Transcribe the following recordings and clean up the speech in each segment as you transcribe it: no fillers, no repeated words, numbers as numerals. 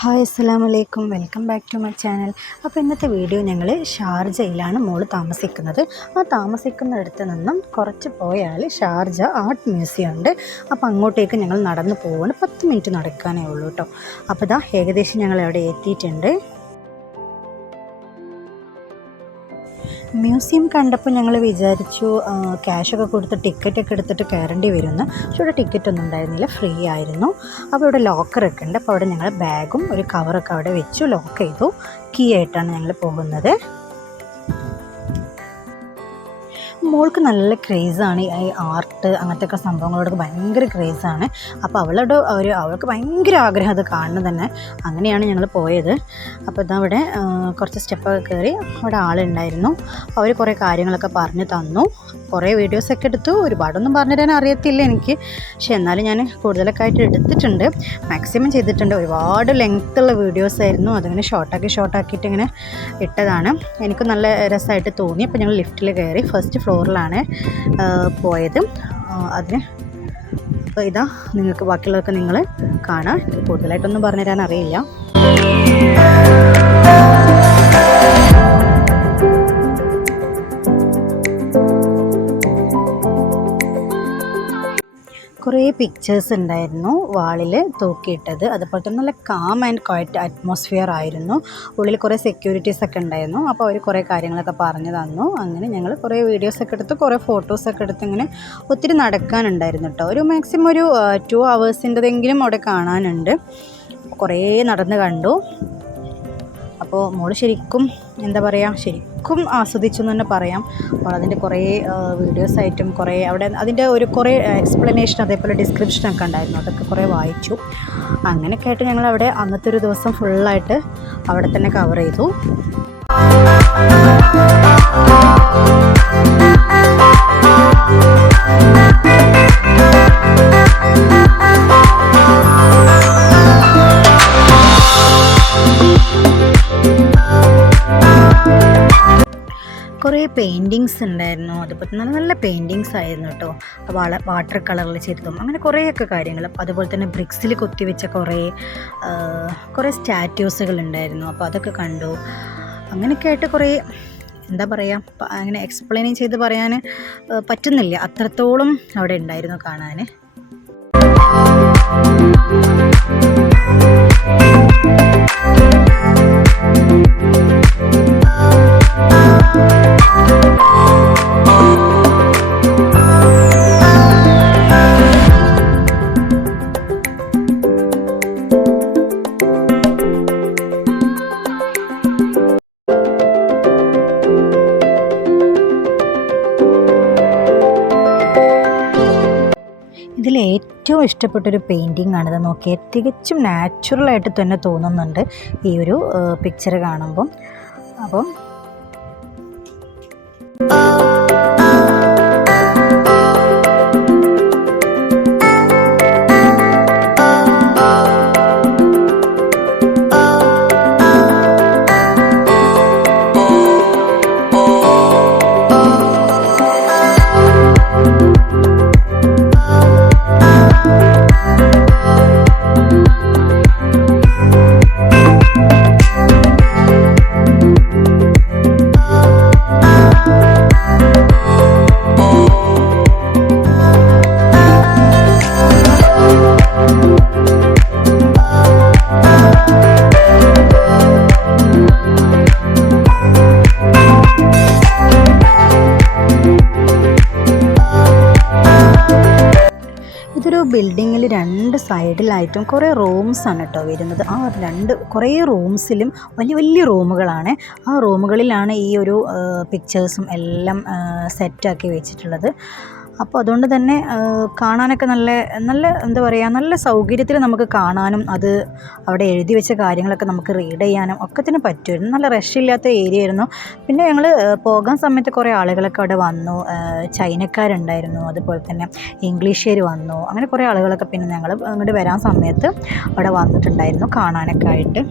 Hi അസ്സലാമലൈക്കും, welcome back to my channel. അപ്പോൾ ഇന്നത്തെ വീഡിയോ ഞങ്ങൾ ഷാർജയിലാണ് മോള് താമസിക്കുന്നത്. ആ താമസിക്കുന്നിടത്ത് നിന്നും കുറച്ച് പോയാൽ ഷാർജ ആർട്ട് മ്യൂസിയം ഉണ്ട്. അപ്പോൾ അങ്ങോട്ടേക്ക് ഞങ്ങൾ നടന്നു പോവുകയാണ്. 10 മിനിറ്റ് നടക്കാനേ ഉള്ളൂ കേട്ടോ. അപ്പോൾ ഇതാ ഏകദേശം ഞങ്ങൾ അവിടെ എത്തിയിട്ടുണ്ട്. മ്യൂസിയം കണ്ടപ്പോൾ ഞങ്ങൾ വിചാരിച്ചു ക്യാഷൊക്കെ കൊടുത്ത് ടിക്കറ്റൊക്കെ എടുത്തിട്ട് കയറേണ്ടി വരുമെന്ന്. പക്ഷെ ഇവിടെ ടിക്കറ്റൊന്നും ഉണ്ടായിരുന്നില്ല, ഫ്രീ ആയിരുന്നു. അപ്പോൾ ഇവിടെ ലോക്കറൊക്കെ ഉണ്ട്. അപ്പോൾ അവിടെ ഞങ്ങൾ ബാഗും ഒരു കവറൊക്കെ അവിടെ വെച്ചു ലോക്ക് ചെയ്തു. കീ ആയിട്ടാണ് ഞങ്ങൾ പോകുന്നത്. മോൾക്ക് നല്ല ക്രേസാണ് ഈ ആർട്ട് അങ്ങനത്തെയൊക്കെ സംഭവങ്ങളോടൊക്കെ ഭയങ്കര ക്രേസാണ്. അപ്പോൾ അവൾക്ക് ഭയങ്കര ആഗ്രഹം അത് കാണുന്നത് തന്നെ. അങ്ങനെയാണ് ഞങ്ങൾ പോയത്. അപ്പോൾ ഇതാ അവിടെ കുറച്ച് സ്റ്റെപ്പൊക്കെ കയറി അവിടെ ആളുണ്ടായിരുന്നു. അവർ കുറേ കാര്യങ്ങളൊക്കെ പറഞ്ഞു തന്നു. കുറേ വീഡിയോസൊക്കെ എടുത്തു. ഒരുപാടൊന്നും പറഞ്ഞു തരാൻ അറിയത്തില്ല എനിക്ക്, പക്ഷെ എന്നാലും ഞാൻ കൂടുതലൊക്കെ ആയിട്ട് എടുത്തിട്ടുണ്ട്, മാക്സിമം ചെയ്തിട്ടുണ്ട്. ഒരുപാട് ലെങ്ത്തുള്ള വീഡിയോസായിരുന്നു. അതിങ്ങനെ ഷോർട്ടാക്കിയിട്ട് ഇങ്ങനെ ഇട്ടതാണ്. എനിക്ക് നല്ല രസമായിട്ട് തോന്നി. അപ്പോൾ ഞങ്ങൾ ലിഫ്റ്റിൽ കയറി ഫസ്റ്റ് ഫ്ലോറിലാണ് പോയത്. അതിന് അപ്പോൾ ഇതാ നിങ്ങൾക്ക് ബാക്കിയുള്ളതൊക്കെ നിങ്ങൾ കാണാം. കൂടുതലായിട്ടൊന്നും പറഞ്ഞു തരാൻ അറിയില്ല. കുറേ പിക്ചേഴ്സ് ഉണ്ടായിരുന്നു വാളിൽ തൂക്കിയിട്ടത്. അതുപോലെ തന്നെ നല്ല കാം ആൻഡ് ക്വയറ്റ് അറ്റ്മോസ്ഫിയർ ആയിരുന്നു. ഉള്ളിൽ കുറേ സെക്യൂരിറ്റീസൊക്കെ ഉണ്ടായിരുന്നു. അപ്പോൾ അവർ കുറേ കാര്യങ്ങളൊക്കെ പറഞ്ഞു തന്നു. അങ്ങനെ ഞങ്ങൾ കുറേ വീഡിയോസൊക്കെ എടുത്ത് കുറേ ഫോട്ടോസൊക്കെ എടുത്ത് ഇങ്ങനെ ഒത്തിരി നടക്കാനുണ്ടായിരുന്നു കേട്ടോ. ഒരു മാക്സിമം ഒരു 2 hours അവിടെ കാണാനുണ്ട്. കുറേ നടന്ന് കണ്ടു. അപ്പോൾ മോള് ശരിക്കും എന്താ പറയുക, ശരിക്കും ആസ്വദിച്ചു എന്ന് തന്നെ പറയാം. അപ്പോൾ അതിൻ്റെ കുറേ വീഡിയോസായിട്ടും കുറേ അവിടെ അതിൻ്റെ കുറേ എക്സ്പ്ലനേഷൻ അതേപോലെ ഡിസ്ക്രിപ്ഷനൊക്കെ ഉണ്ടായിരുന്നു. അതൊക്കെ കുറേ വായിച്ചു. അങ്ങനെയൊക്കെ ആയിട്ട് ഞങ്ങൾ അവിടെ അന്നത്തെ ഒരു ദിവസം ഫുള്ളായിട്ട് അവിടെ തന്നെ കവർ ചെയ്തു. കുറേ പെയിൻറ്റിങ്സ് ഉണ്ടായിരുന്നു. അതുപോലെ നല്ല നല്ല പെയിൻറ്റിങ്സ് ആയിരുന്നു കേട്ടോ. വാട്ടർ കളറിൽ ചെയ്തതും അങ്ങനെ കുറേയൊക്കെ കാര്യങ്ങൾ. അതുപോലെ തന്നെ ബ്രിക്സിൽ കൊത്തിവെച്ച കുറേ സ്റ്റാറ്റ്യൂസുകൾ ഉണ്ടായിരുന്നു. അപ്പോൾ അതൊക്കെ കണ്ടു. അങ്ങനെയൊക്കെ ആയിട്ട് കുറേ എന്താ പറയുക, അങ്ങനെ എക്സ്പ്ലെയിൻ ചെയ്ത് പറയാൻ പറ്റുന്നില്ല, അത്രത്തോളം അവിടെ ഉണ്ടായിരുന്നു കാണാൻ. ഇതിൽ ഏറ്റവും ഇഷ്ടപ്പെട്ടൊരു പെയിൻറ്റിങ് ആണിത്. നോക്കിയാൽ തികച്ചും നാച്ചുറലായിട്ട് തന്നെ തോന്നുന്നുണ്ട് ഈ ഒരു പിക്ചർ കാണുമ്പം. അപ്പം ബിൽഡിങ്ങിൽ 2 സൈഡിലായിട്ടും കുറേ റൂംസാണ് കേട്ടോ വരുന്നത്. ആ കുറേ റൂംസിലും വലിയ വലിയ റൂമുകളാണ്. ആ റൂമുകളിലാണ് ഈ ഒരു പിക്ചേഴ്സും എല്ലാം സെറ്റാക്കി വെച്ചിട്ടുള്ളത്. അപ്പോൾ അതുകൊണ്ട് തന്നെ കാണാനൊക്കെ നല്ല നല്ല എന്താ പറയുക, നല്ല സൗകര്യത്തിൽ നമുക്ക് കാണാനും അത് അവിടെ എഴുതി വെച്ച കാര്യങ്ങളൊക്കെ നമുക്ക് റീഡ് ചെയ്യാനും ഒക്കത്തിന് പറ്റുമായിരുന്നു. നല്ല റഷില്ലാത്ത ഏരിയ ആയിരുന്നു. പിന്നെ ഞങ്ങൾ പോകാൻ സമയത്ത് കുറേ ആളുകളൊക്കെ അവിടെ വന്നു. ചൈനക്കാരുണ്ടായിരുന്നു, അതുപോലെ തന്നെ ഇംഗ്ലീഷുകാർ വന്നു. അങ്ങനെ കുറേ ആളുകളൊക്കെ പിന്നെ ഞങ്ങൾ അങ്ങോട്ട് വരാൻ സമയത്ത് അവിടെ വന്നിട്ടുണ്ടായിരുന്നു കാണാനൊക്കെ ആയിട്ട്.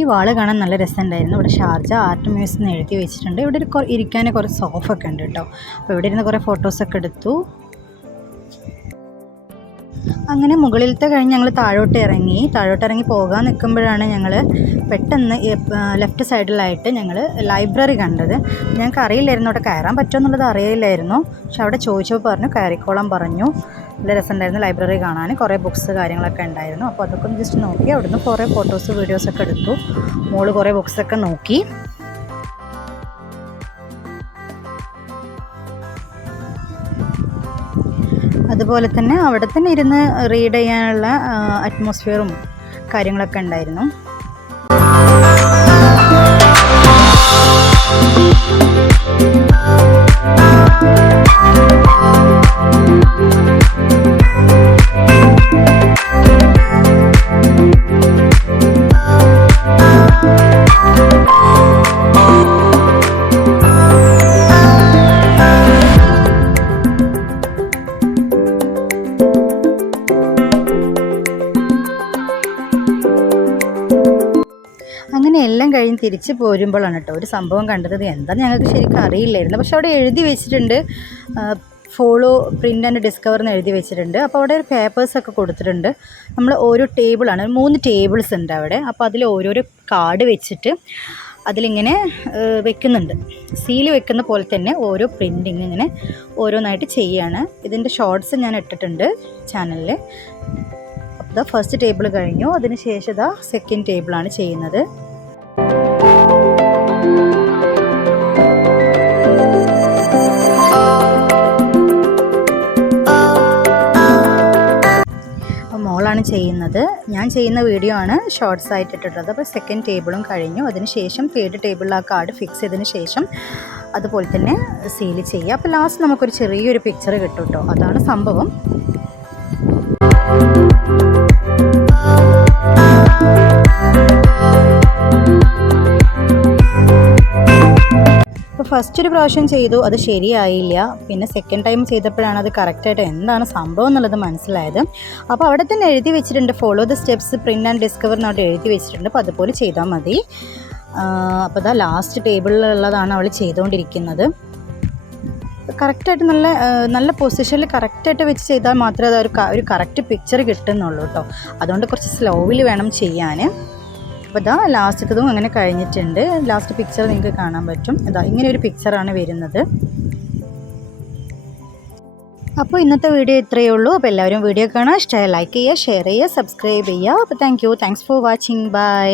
ഈ വാള് കാണാൻ നല്ല രസമുണ്ടായിരുന്നു. ഇവിടെ ഷാർജ ആർട്ട് മ്യൂസിയം എന്ന് എഴുതി വെച്ചിട്ടുണ്ട്. ഇവിടെ ഇരിക്കാൻ കുറേ സോഫ ഒക്കെ ഉണ്ട് കേട്ടോ. അപ്പോൾ ഇവിടെ ഇരുന്ന് കുറേ ഫോട്ടോസൊക്കെ എടുത്തു. അങ്ങനെ മുകളിലത്തെ കഴിഞ്ഞ് ഞങ്ങൾ താഴോട്ട് ഇറങ്ങി പോകാൻ നിൽക്കുമ്പോഴാണ് ഞങ്ങൾ പെട്ടെന്ന് ലെഫ്റ്റ് സൈഡിലായിട്ട് ഞങ്ങൾ ലൈബ്രറി കണ്ടത്. ഞങ്ങൾക്ക് അറിയില്ലായിരുന്നു അവിടെ കയറാൻ പറ്റുമോ എന്നുള്ളത് അറിയില്ലായിരുന്നു. പക്ഷെ അവിടെ ചോദിച്ചപ്പോൾ പറഞ്ഞു കയറിക്കോളാൻ പറഞ്ഞു. നല്ല രസമുണ്ടായിരുന്നു ലൈബ്രറി കാണാൻ. കുറേ ബുക്സ് കാര്യങ്ങളൊക്കെ ഉണ്ടായിരുന്നു. അപ്പോൾ അതൊക്കെ ഒന്ന് ജസ്റ്റ് നോക്കി. അവിടുന്ന് കുറേ ഫോട്ടോസ് വീഡിയോസൊക്കെ എടുത്തു. മോള് കുറേ ബുക്സൊക്കെ നോക്കി. അതുപോലെ തന്നെ അവിടെ തന്നെ ഇരുന്ന് റീഡ് ചെയ്യാനുള്ള അറ്റ്മോസ്ഫിയറും കാര്യങ്ങളൊക്കെ ഉണ്ടായിരുന്നു. അങ്ങനെ എല്ലാം കഴിഞ്ഞ് തിരിച്ച് പോരുമ്പോഴാണ് കേട്ടോ ഒരു സംഭവം കണ്ടത്. എന്താണെന്ന് ഞങ്ങൾക്ക് ശരിക്കും അറിയില്ലായിരുന്നു. പക്ഷെ അവിടെ എഴുതി വെച്ചിട്ടുണ്ട് ഫോളോ പ്രിൻ്റ് ആൻഡ് ഡിസ്കവർ എന്ന് എഴുതി വെച്ചിട്ടുണ്ട്. അപ്പോൾ അവിടെ ഒരു പേപ്പേഴ്സൊക്കെ കൊടുത്തിട്ടുണ്ട്. നമ്മൾ ഓരോ ടേബിളാണ്, 3 ടേബിൾസ് ഉണ്ട് അവിടെ. അപ്പോൾ അതിൽ ഓരോരോ കാർഡ് വെച്ചിട്ട് അതിലിങ്ങനെ വെക്കുന്നുണ്ട്. സീല് വെക്കുന്ന പോലെ തന്നെ ഓരോ പ്രിൻറ്റിങ് ഇങ്ങനെ ഓരോന്നായിട്ട് ചെയ്യുകയാണ്. ഇതിൻ്റെ ഷോർട്സ് ഞാൻ ഇട്ടിട്ടുണ്ട് ചാനലിൽ. അപ്പോൾ ഫസ്റ്റ് ടേബിൾ കഴിഞ്ഞു. അതിന് ശേഷം സെക്കൻഡ് ടേബിളാണ് ചെയ്യുന്നത്. മോളാണ് ചെയ്യുന്നത്. ഞാൻ ചെയ്യുന്ന വീഡിയോ ആണ് ഷോർട്സ് ആയിട്ട് ഇട്ടിട്ടുള്ളത്. അപ്പോൾ സെക്കൻഡ് ടേബിളും കഴിഞ്ഞു. അതിനുശേഷം തേർഡ് ടേബിളിൽ ആ കാർഡ് ഫിക്സ് ചെയ്തതിന് ശേഷം അതുപോലെ തന്നെ സീൽ ചെയ്യുക. അപ്പോൾ ലാസ്റ്റ് നമുക്കൊരു ചെറിയൊരു പിക്ചർ കിട്ടും കേട്ടോ. അതാണ് സംഭവം. അപ്പോൾ ഫസ്റ്റ് ഒരു പ്രാവശ്യം ചെയ്തു, അത് ശരിയായില്ല. പിന്നെ സെക്കൻഡ് ടൈം ചെയ്തപ്പോഴാണ് അത് കറക്റ്റായിട്ട് എന്താണ് സംഭവം എന്നുള്ളത് മനസ്സിലായത്. അപ്പോൾ അവിടെ തന്നെ എഴുതി വെച്ചിട്ടുണ്ട് follow the steps print and discover എന്നവിടെ എഴുതി വെച്ചിട്ടുണ്ട്. അപ്പോൾ അതുപോലെ ചെയ്താൽ മതി. അപ്പോൾ ഇതാ ലാസ്റ്റ് ടേബിളിലുള്ളതാണ് അവൾ ചെയ്തുകൊണ്ടിരിക്കുന്നത്. കറക്റ്റായിട്ട് നല്ല പൊസിഷനിൽ കറക്റ്റായിട്ട് വെച്ച് ചെയ്താൽ മാത്രമേ അത് ഒരു കറക്റ്റ് പിക്ചർ കിട്ടുന്നുള്ളൂ കേട്ടോ. അതുകൊണ്ട് കുറച്ച് സ്ലോവിൽ വേണം ചെയ്യാൻ. അപ്പോൾ ഇതാ ലാസ്റ്റത്തതും അങ്ങനെ കഴിഞ്ഞിട്ടുണ്ട്. ലാസ്റ്റ് പിക്ചർ നിങ്ങൾക്ക് കാണാൻ പറ്റും. ഇതാ ഇങ്ങനെ ഒരു പിക്ചറാണ് വരുന്നത്. അപ്പോൾ ഇന്നത്തെ വീഡിയോ ഇത്രയേ ഉള്ളൂ. അപ്പോൾ എല്ലാവരും വീഡിയോ കാണാൻ ഇഷ്ടമായി ലൈക്ക് ചെയ്യുക, ഷെയർ ചെയ്യുക, സബ്സ്ക്രൈബ് ചെയ്യുക. അപ്പോൾ താങ്ക്സ് ഫോർ വാച്ചിങ്. ബൈ.